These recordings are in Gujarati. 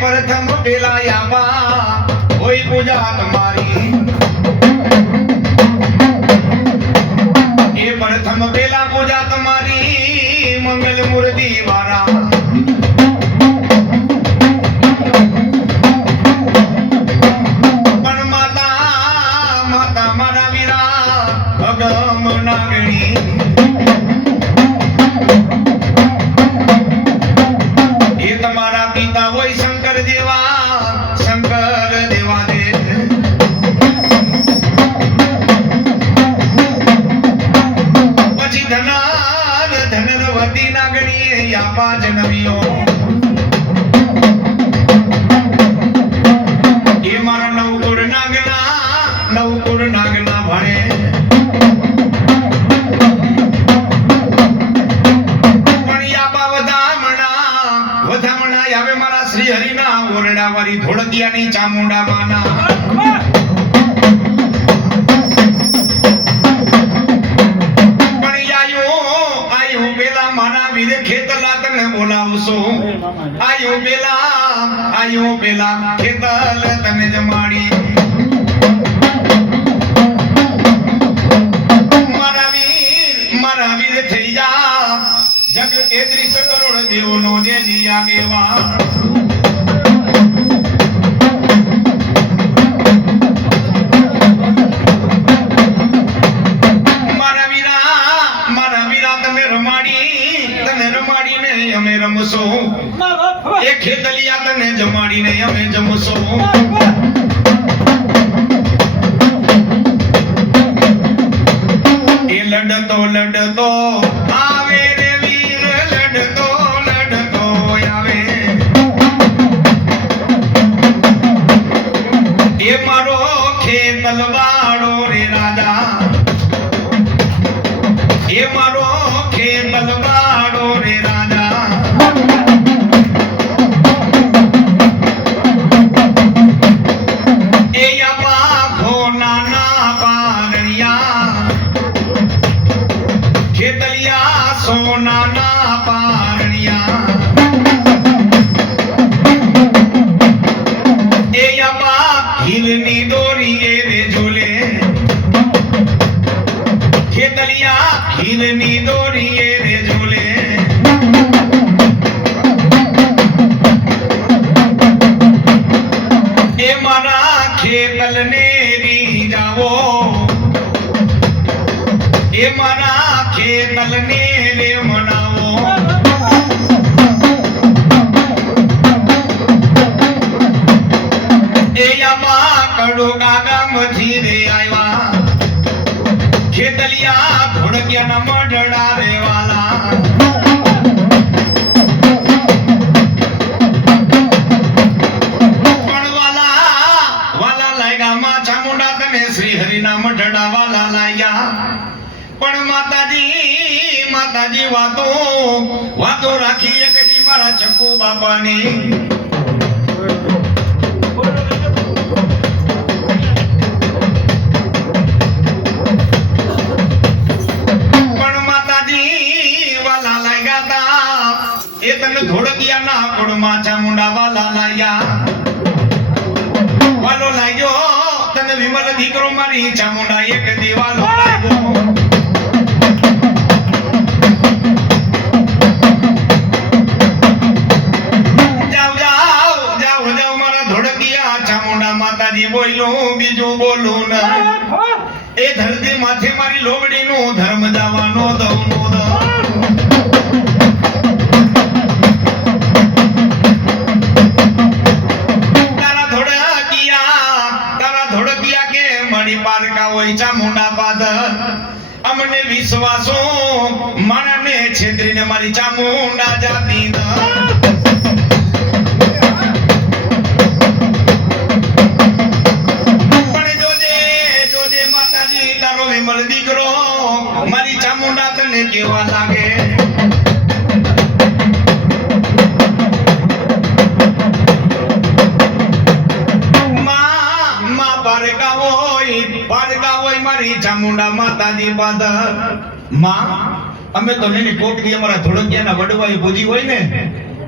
प्रथम पेला याबा होई पूजा तुम्हारी प्रथम पेला पूजा तुम्हारी मंगल मूर्ति वारा पण माता माता मारा वीरा अगम नागणी ये तुम्हारा पिता वही शंकर देवा दे पछी धनवती नागणी या पांच नवियों ये मारा नवकुर नागना भणे વધામણા આવે મારા શ્રી હરિના ઓરડા વાળી ધોળકિયાની ચામુંડા માના પણ આયો પેલા મારા વીર ખેતલા તને બોલાવશો આયો પેલા ખેતલ તને જમાડી મારા વીર થઈ જા जग 33 करोड़ देवों ने दिया गेवा मारा वीरा तने रमाड़ी ने हमें रमसो एक खेतलिया तने जमाड़ी ने हमें जमसो ये लड़तो आवे ये मारो खेतलवाड़ो रे राजा ये मारो खेतलवाड़ो रे राजा ए या बाखो नाना पारनिया खेतलिया सोना ना पारनिया ए या हिलनी डोरी रे झूले खेतलिया हिलनी डोरी रे झूले ए मारा खेतल ने री जावो ए मारा खेतल ने रे मनावो कड़ो काका मथी रे आया खेतलिया धोड़किया न मडड़ा रे वाला पण वाला लायगा मा चामुंडा तने श्री हरि ना मडड़ा वाला लाया पण माताजी वातो राखी एकजी मारा चक्कू बापानी धोड़किया ना कुड़मा चामुंडा वाला लाया वालो लायो तने विमल दीकरो मारी चामुंडा एक दीवालो लायो जाओ मारा धोड़किया चामुंडा माताजी बोलो बीजू बोलू ना ए धरती माथे मारी लोबड़ी नो धर्म दावानो दौनो चामुंडा पादर अमने विश्वासो मनने छेत्री ने मारी चामुंडा जाती न पण जोजे माताजी तारो विमल दीकरो मारी चामुंडा तने केवा लागे मारी चामुंडा माताजी पादर मां અમે તો ને કોકડી અમારા ધોળકિયાના વડવાઈ પૂજી હોય ને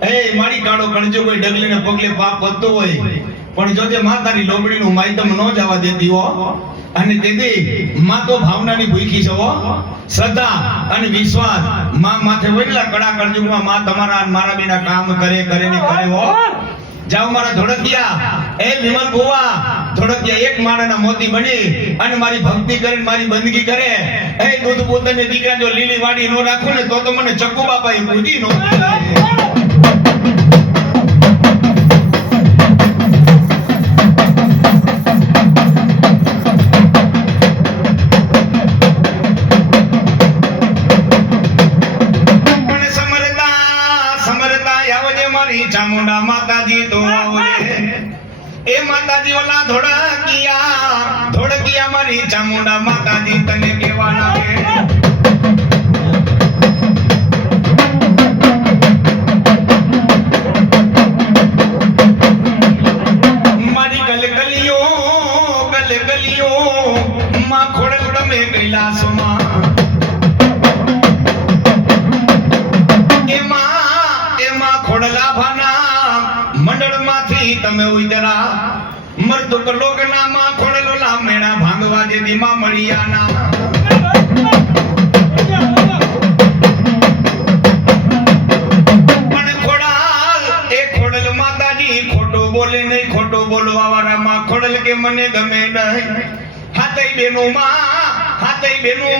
એ મારી કાળો કણજો કોઈ ડગલીને પગલે પાપ વધતો હોય પણ જો તે માં તારી લોબડીનું માયતમ ન જવા દેતી હો અને તેથી માં તો ભાવનાની ભૂખી છે હો શ્રદ્ધા અને વિશ્વાસ માં માથે વડલા કડા કળજુગમાં માં તમારા અને મારા બેના કામ કરે ને કરે હો જાઓ મારા ધોળકિયા એ વિમલ બુવા ધોળકિયા એક માણાના મોતી બની અને મારી ભક્તિ કરે મારી બંદગી કરે એ દૂધ પોતાને દીકરા જો લીલી વાડી નો રાખું ને તો મને ચક્કુ બાપાએ પૂજી નો ચામુંડા માતાજી તો આવજે એ માતાજી ઓલા ધોળકિયા મારી ચામુંડા માતાજી તને કેવા લાગે મારી ગલગલીઓ માં ખોડલ તમે કૈલાસમાં મંડળમાંથી તમે ઉઈદરા મરદુક લોકના માં ખોડેલો લામેણા ભાંગવા દે દીમાં મળિયાના પણ ખોડાલ એ ખોડલ માતાજી ખોટો બોલે નહીં ખોટો બોલવા વાળા માં ખોડલ કે મને ગમે નહીં હાથઈ બેનું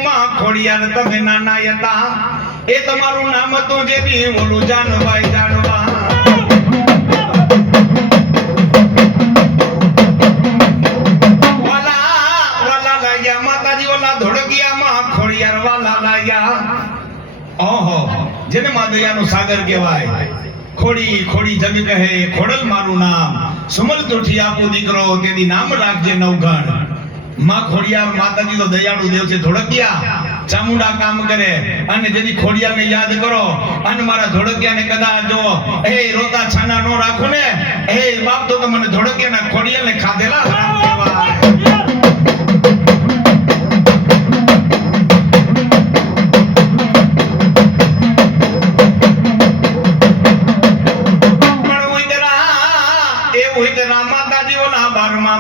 માં ખોડિયાર તમે નાના હતા એ તમારું નામ હતું જે દી ઓલું જાનવાઈ જાણવા જેને માદયાનો સાગર કહેવાય ખોડી જગ કહે ખોડલ મારું નામ સુમલ તુઠી આપો દીકરો તેની નામ રાખજે નવગણ માં ખોડિયાર માતાજી તો દયાળુ દેવ છે ધોળકિયા ચામુંડા કામ કરે અને જેથી ખોડિયારને યાદ કરો અને મારા ધોળકિયાને કદાચ જો એ રોતા છાના નો રાખો ને એ બાપ તો મને ધોળકિયાના ખોડિયારને ખાધેલા હરામ કહેવાય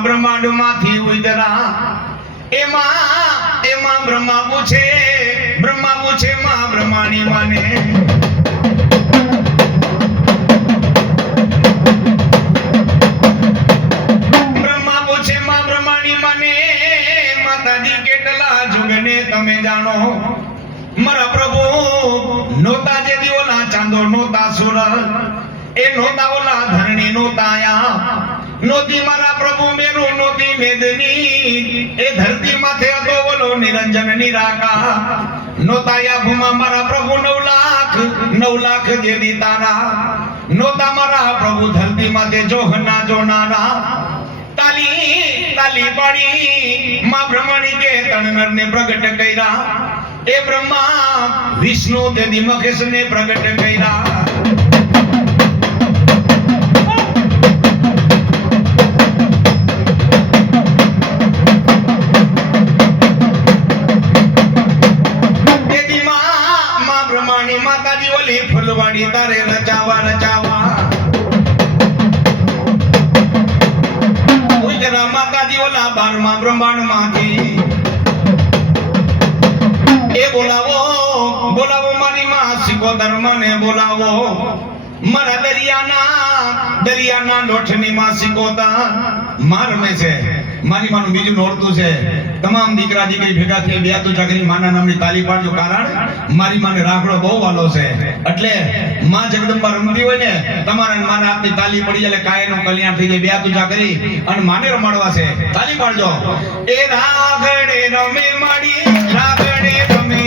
બ્રહ્માંડ માંથી ઉદરા એમાં બ્રહ્મા પૂછે માં બ્રહ્માની માને બ્રહ્મા પૂછે માં બ્રહ્માની માને માતાજી કેટલા જુગને તમે જાણો મારા પ્રભુ નોતા જે દીઓલા ચાંદો નોતા સુર એ નોતા ઓલા ધરણી નોતાયા નોતી મારા પ્રભુ મેરુ નોતી મેદની એ ધરતી માથે હતો બોલો નિરંજન નિરાકા નોતાયા ભૂમા મારા પ્રભુ 9 લાખ જેદી તારા નોતા મારા પ્રભુ ધરતી માથે જોહના જોનારા તાલી પાડી માં બ્રહ્મણી કે તણનર ને પ્રગટ કર્યા એ બ્રહ્મા વિષ્ણુ તે મહેશ ને પ્રગટ કર્યા ફૂલવાડી તારે રચાવા ઉજરા માતાજી ઓલા 12મા બ્રહ્માંડ માંથી એ બોલાવો મારી માં સિકોદર મને બોલાવો મારા દરિયાના લોઠની માં સિકોદર મારમે છે મારી માનું બીજું નોરતું છે તમામ દીકરા દીકરી ભેગા થઈ બે તો ચાકરી માના નામની તાલી પાડજો કારણ મારી માને રાખડો બહુ વાલો છે એટલે માં જગદંબા રમતી હોય ને તમારા માના આપની તાલી પડી એટલે કાયનું કલ્યાણ થઈ જાય બે તો ચાકરી અને માને રમાડવા છે તાલી પાડજો એ રાગડે રમે માડી રાગડે રમે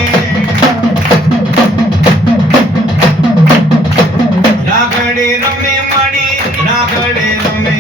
રાગડે રમે માડી રાગડે રમે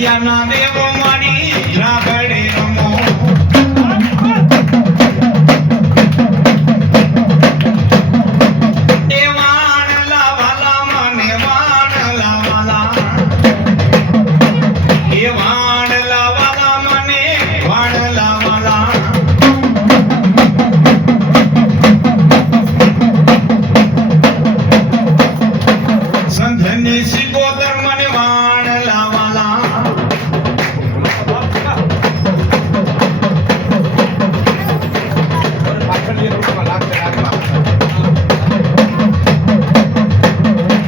દરિયાના દેવો મારી રાગડે રમો એ વાણલા વાલા મને વાણલા વાલા એ વાણલા વાલા મને વાણલા વાલા સંધની સિકોતર મને વાણલા વાલા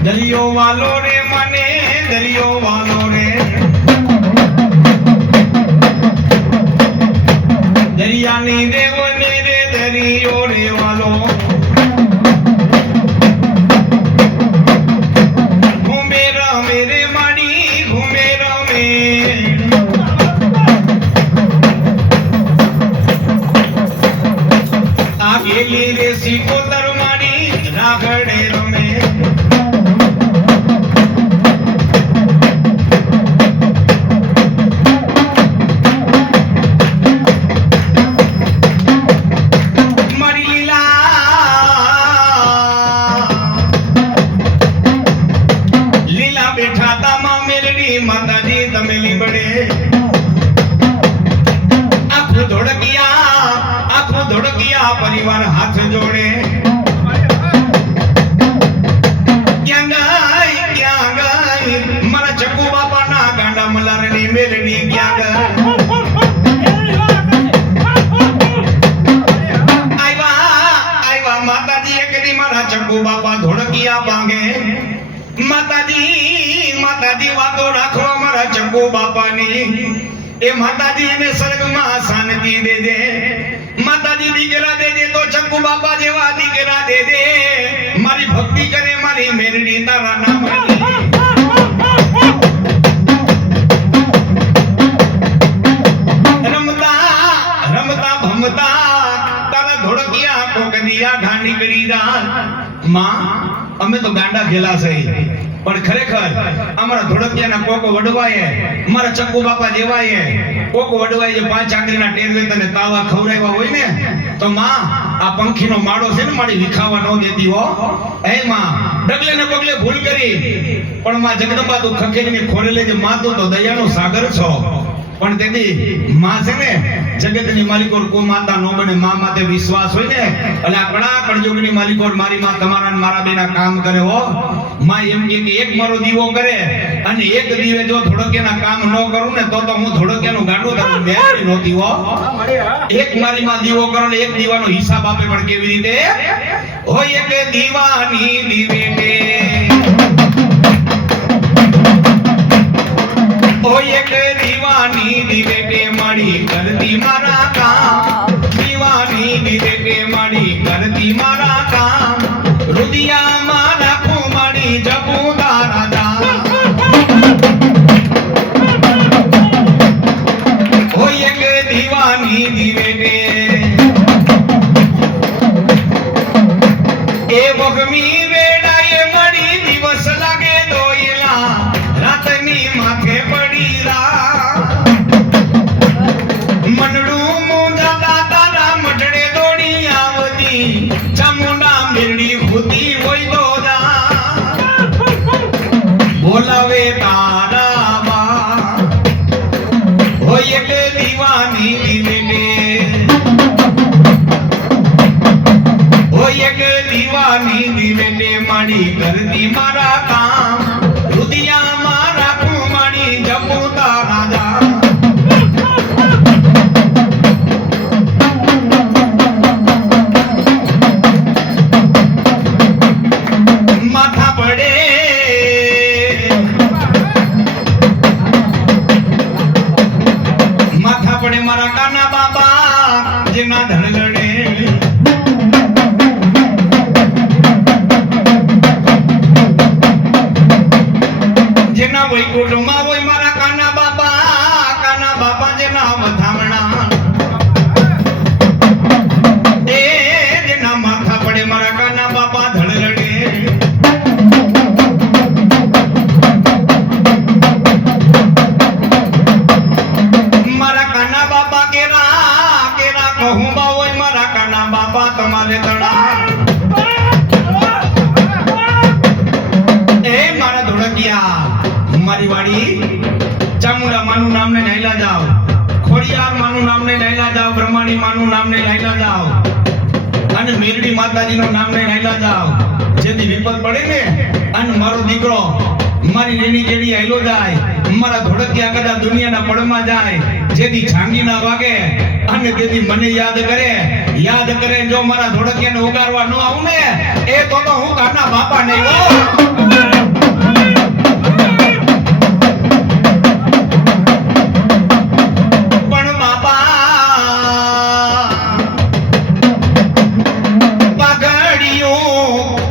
દરિયો વાલો રે મને દરિયો વાલો રે દરિયાની દેવની રે દરિયો રે વાલો ઘૂમે રમે રે માડી ઘૂમે રમે આ ગેલી રે સિકોતર માડી રાગડે રમે માતાજી તમે લીંબડે આખું ધોળકિયા પરિવાર હાથ જોડે ક્યાં ગઈ મારા ચકુ બાપાના ગાંડા મલારની મેલડી ક્યાં ગઈ આવ્યા માતાજી એક દી મારા ચકુ બાપા ધોળકિયા ભાંગે માતાજી વાતો રાખો મારા ચંગુ બાપાની એ માતાજી એને સ્વર્ગમાં શાંતિ દેજે માતાજી દીકરા દેજે તો ચંગુ બાપા જેવા દીકરા દેજે મારી ભક્તિ કરે મારી મેરડી તારા નામની રમતા ભમતા તારા ધોળકિયા કોકદિયા ઢાંડી કરી જા માં અમે તો ગાંડા ખેલા છે પણ ખરેખર અમારા ધોળકિયાના કોકો વડવાએ મારા ચક્કુ બાપા જેવાએ કોકો વડવાએ જે પાંચ આંગળીના ટેરવે તને તાવા ખવરાવ્યા હોય ને તો માં આ પંખીનો માળો છે ને મારી વિખાવા ન દેતી હો હે માં ડગલે ને પગલે ભૂલ કરી પણ માં જગદંબા તું ખખેરીને ખોરેલે જે માં તું તો દયાનો સાગર છો પણ તેથી માં છે ને જગતની માલિકોર કો માતા નો બને માં માતે વિશ્વાસ હોય ને એટલે આ કડા કળયુગની માલિકોર મારી માં તમારા ને મારા બેના કામ કરે હો માં એમ કે એક મારો દીવો કરે અને એક દીવે જો ધોળકિયાના કામ ન કરું ને તો હું ધોળકિયાનું ગાંડું કરું મેરી નહોતી હો એક મારી માં દીવો કરો ને એક દીવાનો હિસાબ આપે પણ કેવી રીતે હોય એક દીવાની દીવે હોય એક દીવાની દીવે માડી કરતી મારા કામ દીવાની દીવે માડી કરતી મારા કામ રુદિયામાં રાખું માડી જપુ તારા દામ હોય એક દીવાની દીવે એ વગમી વેડાએ મળી દિવસ લાગે દોયલા રાતની માથે પડી મનડું મુંજાતા તારા મઢડે દોડી આવતી ચામુંડા મેરડી ભૂતી હોય તો જા બોલાવે તારા બા હોય કે દીવાની દીવે હોય કે દીવાની દીવે માડી કરતી મારા કામ રુદિયામાં રાખું માડી જપુ તારા જા માથા પડે મારા કાના બાબા જેના ધડગડે જેના વૈકુંઠમાં હોય મારા કાના બાપા જેના વધામણા એ જેના માથા પડે મારા કાના બાપા ધડગડે નામ ને નાયલા જાઓ, ખોડિયાર માનું નામ ને નાયલા જાઓ, બ્રહ્માણી માનું નામ ને નાયલા જાઓ, અને મેરડી માતાજીનું નામ ને નાયલા જાઓ. જેથી વિપત પડે ને અને મારો દીકરો મારી રેની જેડી આયલો જાય, મારા ધોળકિયા કદા દુનિયાના પડમાં જાય, જેથી છાંગી ના વાગે અને તેથી મને યાદ કરે જો મારા ધોળકિયાને ઉગારવા ન આવું ને એ તો હું કાના બાપા નહીં હો. પણ બાપા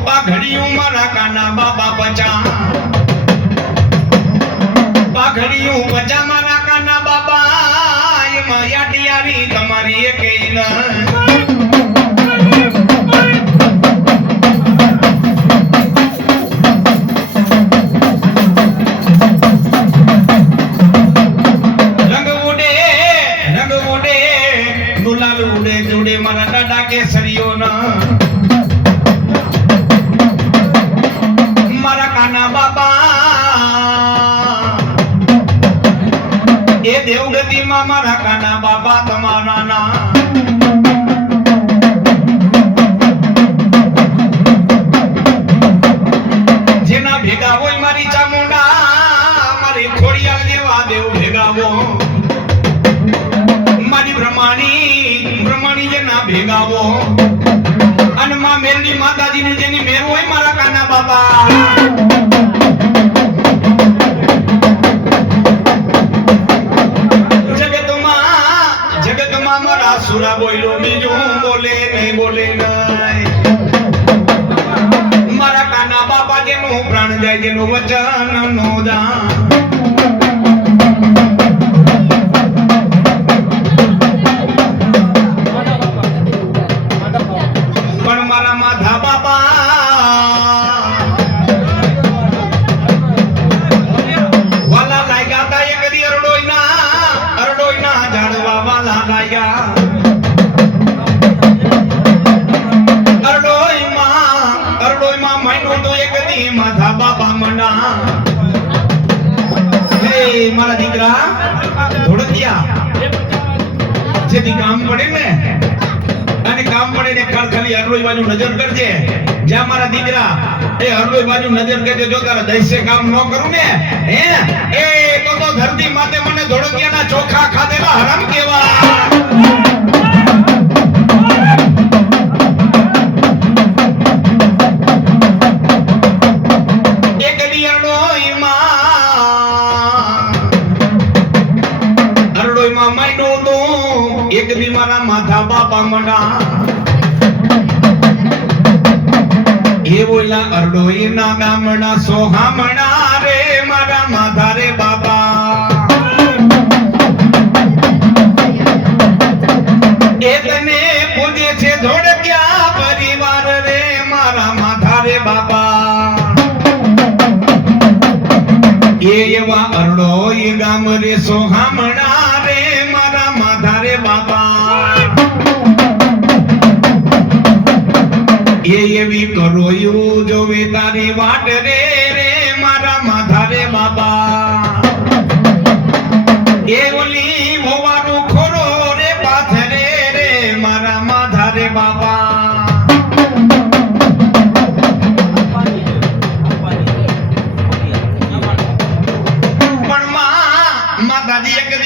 પાઘડિયું મારા કાના બાપા પચા, પાઘડિયું પચા મારા કાના બાપા, એમાં યાદી આવી તમારી એકેય ના. મારા કાના બાપા એ દેવગતિમાં મારા કાના બાપા તમારા ના. જેના ભેગા હોય મારી ચામુંડા, મારી ખોડિયાર જેવા દેવ ભેગા હોય, મારી બ્રહ્માણી જેના ભેગા હોય, અને માં મેરડી માતાજીની જેની મેર હોય મારા કાના બાપા. જગતમાં મારા સુરા બોલ્યો બીજું બોલે નહીં મારા કાના બાપા જેનું પ્રાણ જાય, જેનું વચન નો દાન. મારા દીકરા ધોળકિયા જેથી કામ પડે ને અને કામ પડે ને ખાલી હરડોઈ બાજુ નજર કરજે. જ્યાં મારા દીકરા એ હરડોઈ બાજુ નજર કરજે, જો તારા દૈસે કામ ન કરું ને એ તો ધરતી માતે મને ધોળકિયાના ચોખા ખાધેલા હરામ કેવા. એક દી મારા માથા બાપા મના એ બોલા અરડોઈ ના ગામડા સોહામણા રે મારા માથા રે બાપા. એ તને પૂજે છે ધોળકિયા પરિવાર રે મારા માથા રે બાપા. એ એવા અરડોઈ ગામ રે સોહામણા રે મારા માથા રે બાપા. એ એવી કરોયું જોવે તારી વાટ રે મારા માથા રે બાપા. એ ઓલી મોવાનું ખોરો રે પાથરે રે મારા માથા રે બાપા.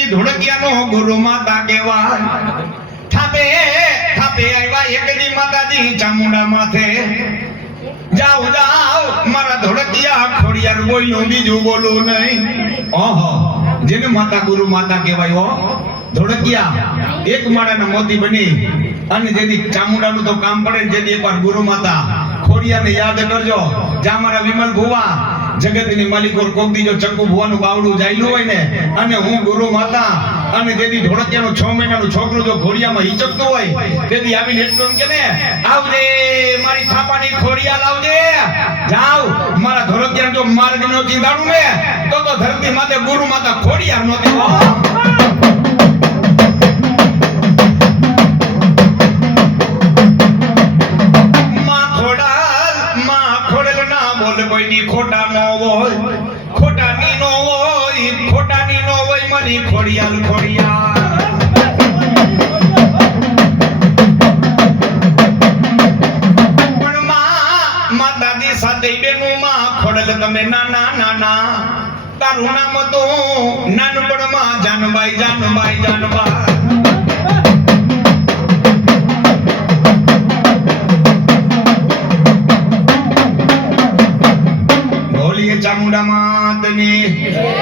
ધોળકિયાનો ગુરુ માતા કહેવાય. થાપે આવ્યા એક દી માતાજી ચામુંડા માથે. જાઓ મારા ધોળકિયા ખોડિયાર બોલ્યો બીજું બોલું નહીં. ઓહો, જેને માતા ગુરુ માતા કહેવાય હો. ધોળકિયા એક માળાના મોતી બની અને જેથી ચામુંડાનું તો કામ પડે, જેથી એકવાર ગુરુ માતા ખોડિયારને યાદ કરજો. જ્યાં મારા વિમલ ભુવા જગતની માલિકો કોક દીજો ચક્કુ ભુવાનું બાવડું જાયલું હોય ને અને હું ગુરુ માતા અને જેથી ધોળકિયાનું 6 મહિનાનું છોકરું જો ઘોડિયામાં હિચકતું હોય તેથી આવીને એટલું કે ને આવજે મારી થાપાની ખોડિયા લાવજે. જાવ મારા ધોળકિયાને જો માર્ગ નો ચીંદાડું ને તો ધરતી માતે ગુરુ માતા ખોડિયાર નોતી. ખોટા નો હોય, ખોટા ની નો હોય, હોય ખોટાની નો હોય મની ખોડિયાલ ખોડિયાલ પણ માં દાદી સાથે બેનું માં ખોડલ તમે નાના નાના તારું નામ તો નાનપણમાં જાનબાઈ જાનબાઈ જાનબાઈ બોલીએ ચામુંડા માતની